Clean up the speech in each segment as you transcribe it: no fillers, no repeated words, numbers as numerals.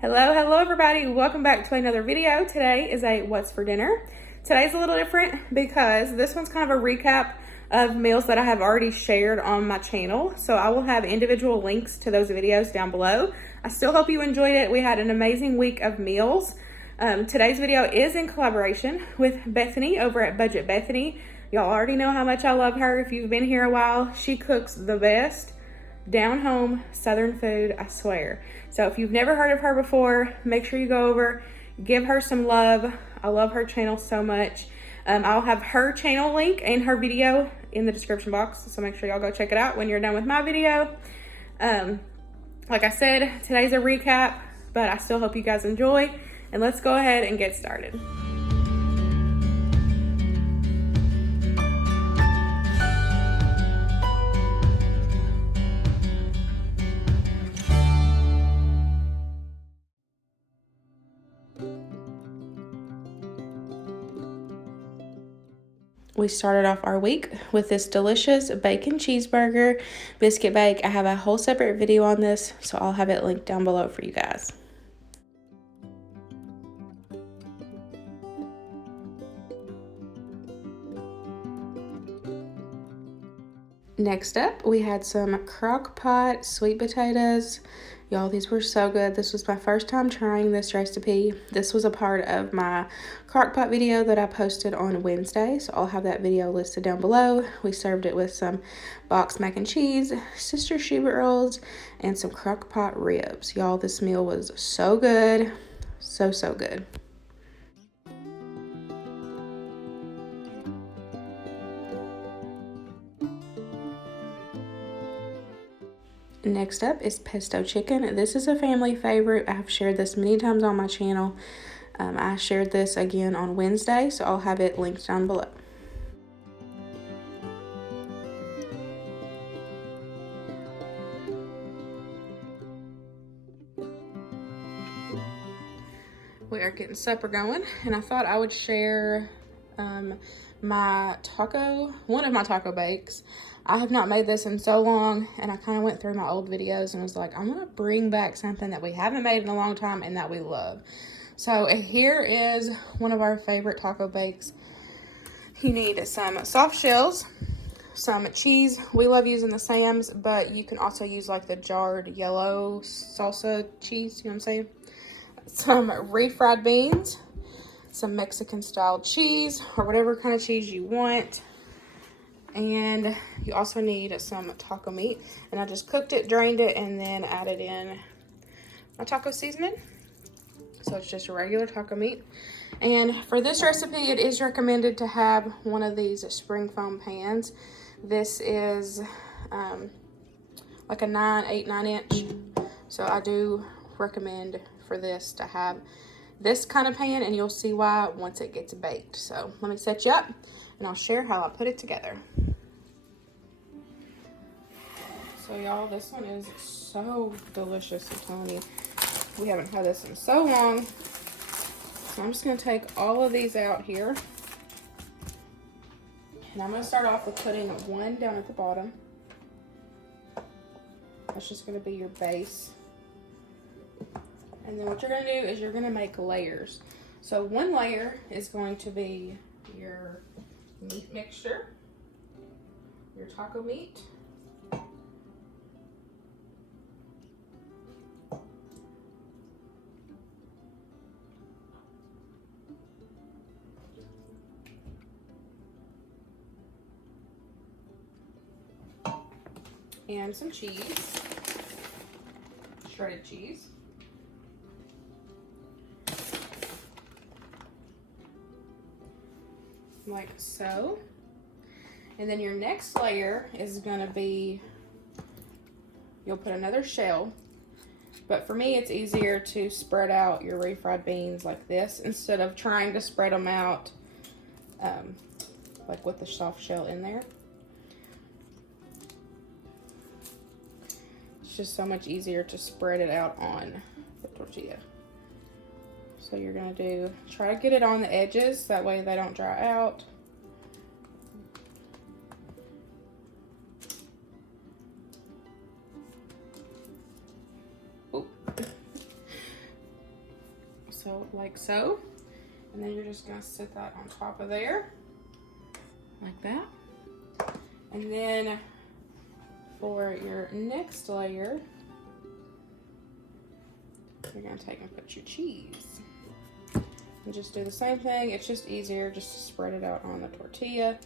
Hello everybody. Welcome back to another video. Today is a what's for dinner. Today's a little different because this one's kind of a recap of meals that I have already shared on my channel. So I will have individual links to those videos down below. I still hope you enjoyed it. We had an amazing week of meals. Today's video is in collaboration with Bethany over at Budget Bethany. Y'all already know how much I love her. If you've been here a while, she cooks the best down home Southern food, I swear. So if you've never heard of her before, make sure you go over, give her some love. I love her channel so much. I'll have her channel link and her video in the description box, so make sure y'all go check it out when you're done with my video. Like I said, today's a recap, but I still hope you guys enjoy, and let's go ahead and get started. We started off our week with this delicious bacon cheeseburger biscuit bake. I have a whole separate video on this, so I'll have it linked down below for you guys. Next up, we had some Crockpot sweet potatoes. Y'all, these were so good. This was my first time trying this recipe. This was a part of my Crockpot video that I posted on Wednesday, so I'll have that video listed down below. We served it with some boxed mac and cheese, Sister Schubert rolls, and some Crockpot ribs. Y'all, this meal was so good. So good. Next up is Pesto Chicken. This is a family favorite. I've shared this many times on my channel. I shared this again on Wednesday, so I'll have it linked down below. We are getting supper going, and I thought I would share one of my taco bakes. I have not made this in so long, and I kind of went through my old videos and was like, I'm gonna bring back something that we haven't made in a long time and that we love. So here is one of our favorite taco bakes. You need some soft shells, some cheese. We love using the Sam's, but you can also use like the jarred yellow salsa cheese, you know what I'm saying? Some refried beans, some Mexican style cheese or whatever kind of cheese you want. And you also need some taco meat, and I just cooked it, drained it, and then added in my taco seasoning. So it's just regular taco meat. And for this recipe, it is recommended to have one of these spring foam pans. This is like a 8-9 inch. So I do recommend for this to have this kind of pan, and you'll see why once it gets baked. So let me set you up, and I'll share how I put it together. So y'all, this one is so delicious, I'm telling you. We haven't had this in so long. So I'm just gonna take all of these out here. And I'm gonna start off with putting one down at the bottom. That's just gonna be your base. And then what you're gonna do is you're gonna make layers. So one layer is going to be your meat mixture, your taco meat, and some cheese, shredded cheese. Like so. And then your next layer is gonna be, you'll put another shell, but for me it's easier to spread out your refried beans like this instead of trying to spread them out like with the soft shell in there. It's just so much easier to spread it out on the tortilla. So you're gonna try to get it on the edges, that way they don't dry out. So like so. And then you're just gonna sit that on top of there, like that. And then for your next layer, you're gonna take and put your cheese. And just do the same thing. It's just easier just to spread it out on the tortilla.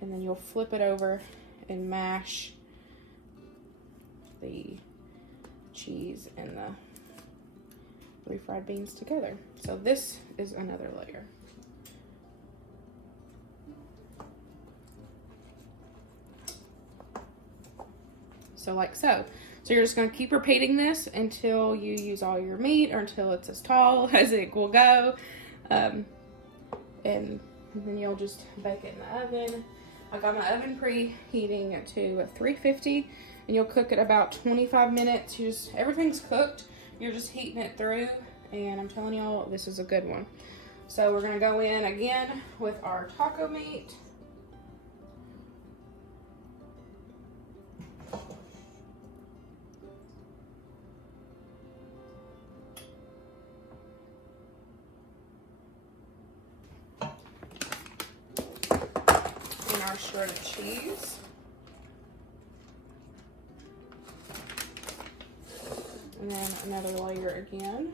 And then you'll flip it over and mash the cheese and the refried beans together. So this is another layer. So like so. So you're just gonna keep repeating this until you use all your meat, or until it's as tall as it will go. And then you'll just bake it in the oven. I got my oven preheating to 350, and you'll cook it about 25 minutes. Everything's cooked. You're just heating it through, and I'm telling y'all, this is a good one. So we're gonna go in again with our taco meat. And our shredded cheese. And then another layer again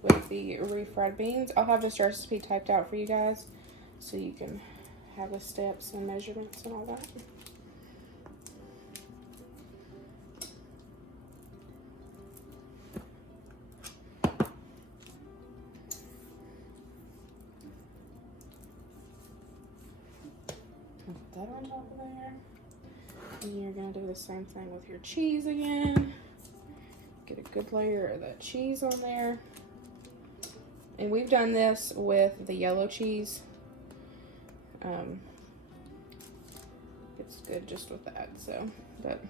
with the refried beans. I'll have this recipe typed out for you guys so you can have the steps and measurements and all that. Put that on top of there. And you're gonna do the same thing with your cheese again. Get a good layer of that cheese on there. And we've done this with the yellow cheese. It's good just with that, so, but.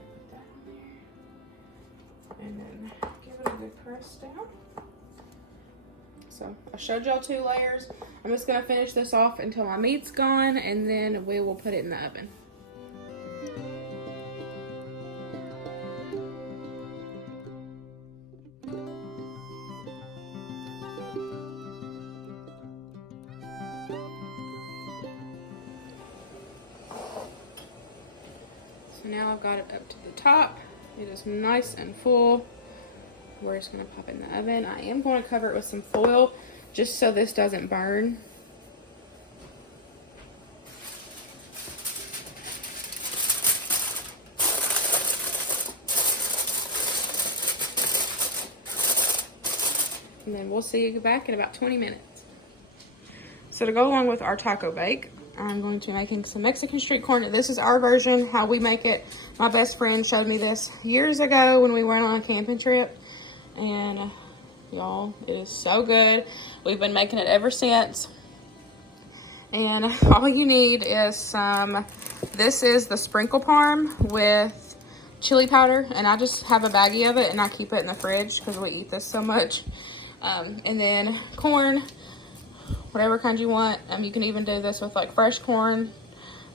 Put that on there. And then give it a good press down. So I showed y'all 2 layers. I'm just gonna finish this off until my meat's gone, and then we will put it in the oven. So now I've got it up to the top. It is nice and full. We're just gonna pop it in the oven. I am going to cover it with some foil just so this doesn't burn. And then we'll see you back in about 20 minutes. So to go along with our taco bake, I'm going to be making some Mexican street corn. This is our version, how we make it. My best friend showed me this years ago when we went on a camping trip. And y'all, it is so good. We've been making it ever since. And all you need is some, this is the sprinkle parm with chili powder. And I just have a baggie of it and I keep it in the fridge because we eat this so much. And then corn, whatever kind you want. You can even do this with like fresh corn.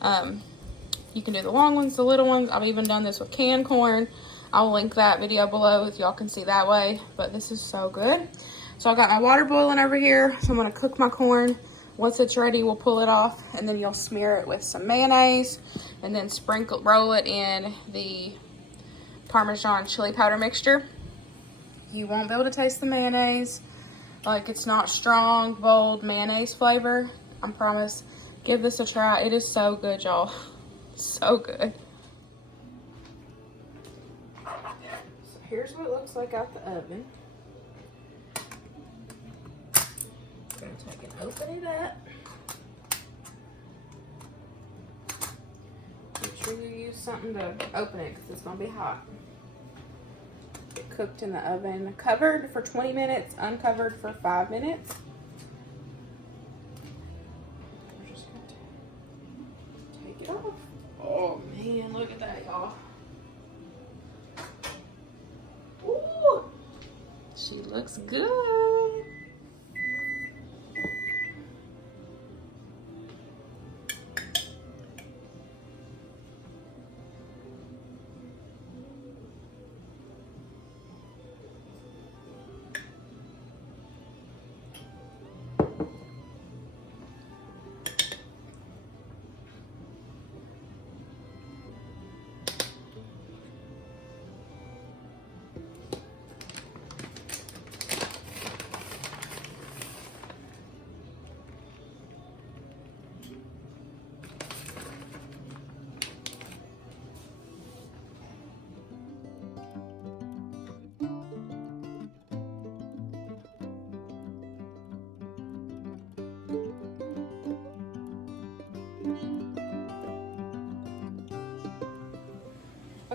You can do the long ones, the little ones. I've even done this with canned corn. I'll link that video below if y'all can see that way, but this is so good. So I got my water boiling over here, so I'm gonna cook my corn. Once it's ready, we'll pull it off, and then you'll smear it with some mayonnaise, and then roll it in the Parmesan chili powder mixture. You won't be able to taste the mayonnaise. Like, it's not strong, bold mayonnaise flavor. I promise. Give this a try. It is so good, y'all. So good. So here's what it looks like out the oven. I'm going to take and open it up. Make sure you use something to open it because it's going to be hot. It cooked in the oven, covered for 20 minutes, uncovered for 5 minutes. We're just going to take it off. Oh man, look at that, y'all. Ooh, she looks good.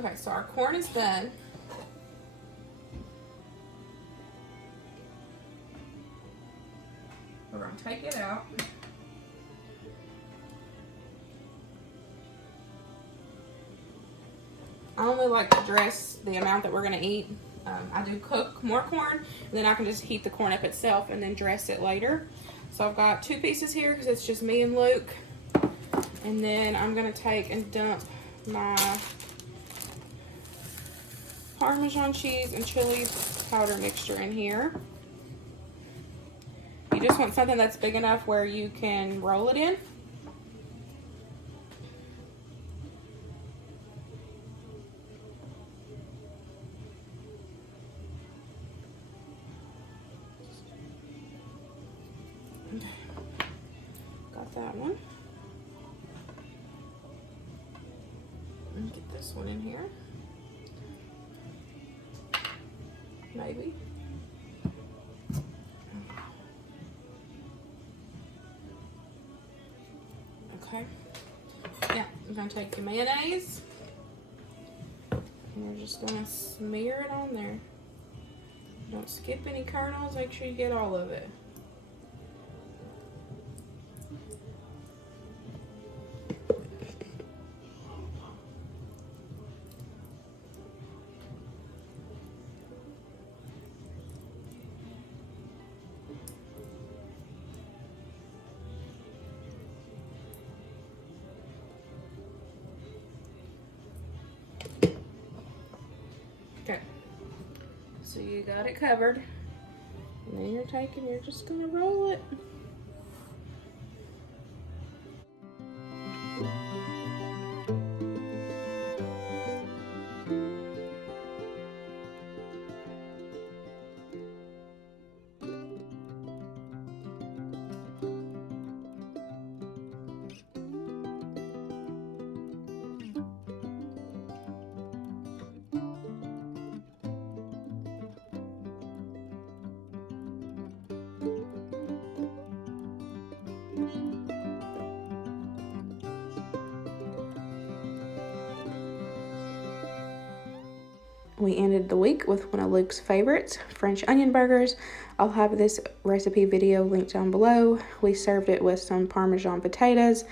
Okay, so our corn is done. We're gonna take it out. I only like to dress the amount that we're gonna eat. I do cook more corn, and then I can just heat the corn up itself and then dress it later. So I've got 2 pieces here because it's just me and Luke. And then I'm gonna take and dump my Parmesan cheese and chili powder mixture in here. You just want something that's big enough where you can roll it in. Got that one. And get this one in here. Maybe. Okay. Yeah, I'm gonna take the mayonnaise and we're just gonna smear it on there. Don't skip any kernels, make sure you get all of it. Okay, so you got it covered, and then you're just gonna roll it. We ended the week with one of Luke's favorites, French onion burgers. I'll have this recipe video linked down below. We served it with some Parmesan potatoes,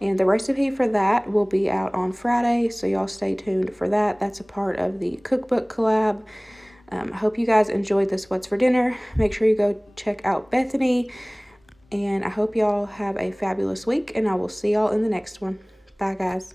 and the recipe for that will be out on Friday, so y'all stay tuned for that. That's a part of the cookbook collab. I hope you guys enjoyed this What's for Dinner. Make sure you go check out Bethany, and I hope y'all have a fabulous week, and I will see y'all in the next one. Bye, guys.